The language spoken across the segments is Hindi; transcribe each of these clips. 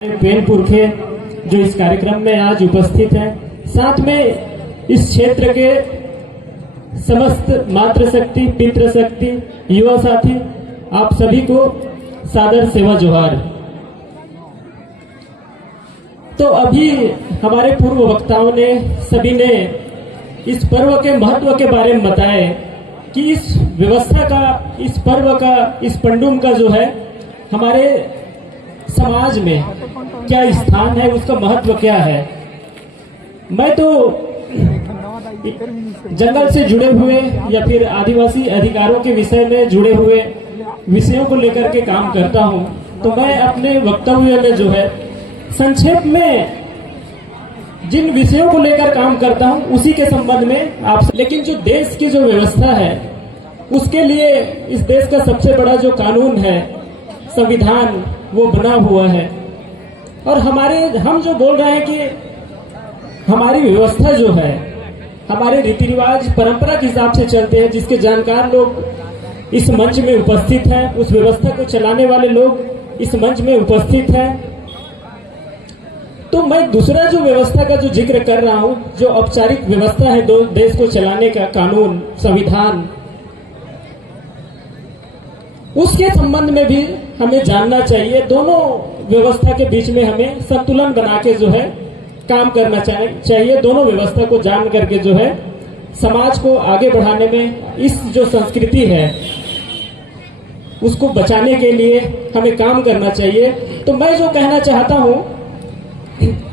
पेन पुरखे जो इस कार्यक्रम में आज उपस्थित हैं, साथ में इस क्षेत्र के समस्त मातृशक्ति, पितृशक्ति, युवा साथी, आप सभी को सादर सेवा जोहार। तो अभी हमारे पूर्व वक्ताओं ने सभी ने इस पर्व के महत्व के बारे में बताए कि इस व्यवस्था का, इस पर्व का, इस पंडुम का जो है हमारे समाज में क्या स्थान है, उसका महत्व क्या है। मैं तो जंगल से जुड़े हुए या फिर आदिवासी अधिकारों के विषय में जुड़े हुए विषयों को लेकर के काम करता हूं, तो मैं अपने वक्तव्य में जो है संक्षेप में जिन विषयों को लेकर काम करता हूं उसी के संबंध में आप, लेकिन जो देश की जो व्यवस्था है उसके लिए इस देश का सबसे बड़ा जो कानून है, संविधान, वो बना हुआ है। और हम जो बोल रहे हैं कि हमारी व्यवस्था जो है, हमारे रीति रिवाज परंपरा के हिसाब से चलते हैं, जिसके जानकार लोग इस मंच में उपस्थित हैं, उस व्यवस्था को चलाने वाले लोग इस मंच में उपस्थित हैं। तो मैं दूसरा जो व्यवस्था का जो जिक्र कर रहा हूं, जो औपचारिक व्यवस्था है देश को चलाने का, कानून, संविधान, उसके संबंध में भी हमें जानना चाहिए। दोनों व्यवस्था के बीच में हमें संतुलन बना के जो है काम करना चाहिए। दोनों व्यवस्था को जान करके जो है समाज को आगे बढ़ाने में, इस जो संस्कृति है उसको बचाने के लिए हमें काम करना चाहिए। तो मैं जो कहना चाहता हूं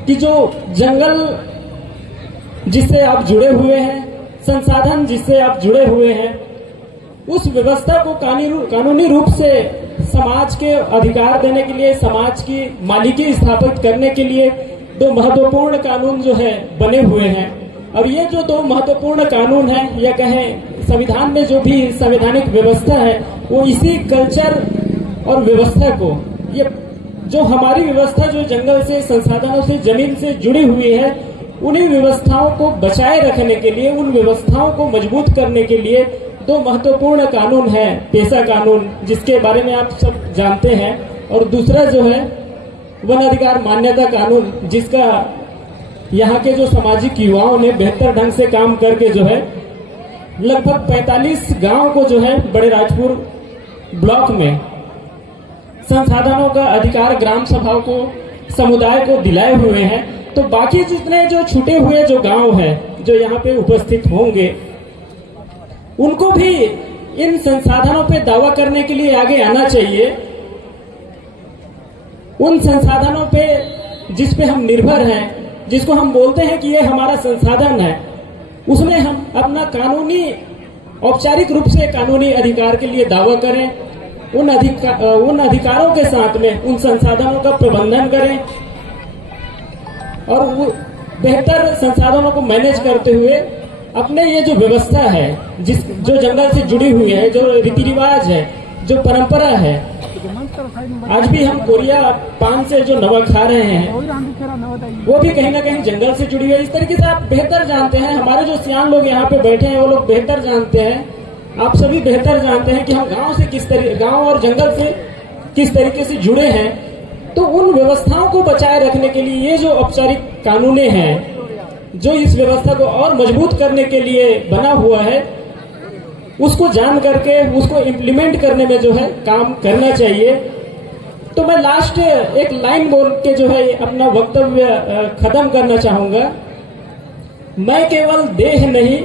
कि जो जंगल जिससे आप जुड़े हुए हैं, संसाधन जिससे आप जुड़े हुए हैं, उस व्यवस्था को कानूनी रूप से समाज के अधिकार देने के लिए, समाज की मालिकी स्थापित करने के लिए दो महत्वपूर्ण कानून जो है बने हुए हैं। और ये जो दो महत्वपूर्ण कानून हैं, या कहें संविधान में जो भी संवैधानिक व्यवस्था है, वो इसी कल्चर और व्यवस्था को, ये जो हमारी व्यवस्था जो जंगल से, संसाधनों से, जमीन से जुड़ी हुई है, उन्हीं व्यवस्थाओं को बचाए रखने के लिए, उन व्यवस्थाओं को मजबूत करने के लिए दो महत्वपूर्ण कानून है। पेशा कानून, जिसके बारे में आप सब जानते हैं, और दूसरा जो है वन अधिकार मान्यता कानून, जिसका यहाँ के जो सामाजिक युवाओं ने बेहतर ढंग से काम करके जो है लगभग 45 गांव को जो है बड़े राजपुर ब्लॉक में संसाधनों का अधिकार ग्राम सभाओं को, समुदाय को दिलाए हुए हैं। तो बाकी जितने जो छूटे हुए जो गांव हैं, जो यहाँ पे उपस्थित होंगे, उनको भी इन संसाधनों पे दावा करने के लिए आगे आना चाहिए। उन संसाधनों पे जिस पे हम निर्भर हैं, जिसको हम बोलते हैं कि ये हमारा संसाधन है, उसमें हम अपना कानूनी, औपचारिक रूप से कानूनी अधिकार के लिए दावा करें। उन अधिकारों के साथ में उन संसाधनों का प्रबंधन करें और वो बेहतर संसाधनों को मैनेज करते हुए अपने ये जो व्यवस्था है, जो जंगल से जुड़ी हुई है, जो रीति रिवाज है, जो परंपरा है, आज भी हम कोरिया पान से जो नवा खा रहे हैं, वो भी कहीं ना कहीं जंगल से जुड़ी हुई है। इस तरीके से आप बेहतर जानते हैं, हमारे जो सियान लोग यहाँ पे बैठे हैं वो लोग बेहतर जानते हैं, आप सभी बेहतर जानते हैं कि हम गांव और जंगल से किस तरीके से जुड़े हैं। तो उन व्यवस्थाओं को बचाए रखने के लिए ये जो औपचारिक कानूने हैं, जो इस व्यवस्था को और मजबूत करने के लिए बना हुआ है, उसको जान करके उसको इम्प्लीमेंट करने में जो है काम करना चाहिए। तो मैं लास्ट एक लाइन बोल के जो है अपना वक्तव्य खत्म करना चाहूंगा। मैं केवल देह नहीं,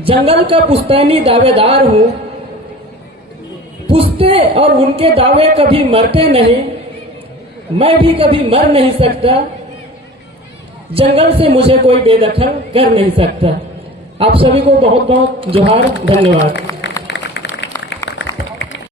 जंगल का पुश्तैनी दावेदार हूं। पुश्ते और उनके दावे कभी मरते नहीं, मैं भी कभी मर नहीं सकता। जंगल से मुझे कोई बेदखल कर नहीं सकता। आप सभी को बहुत बहुत जोहार, धन्यवाद।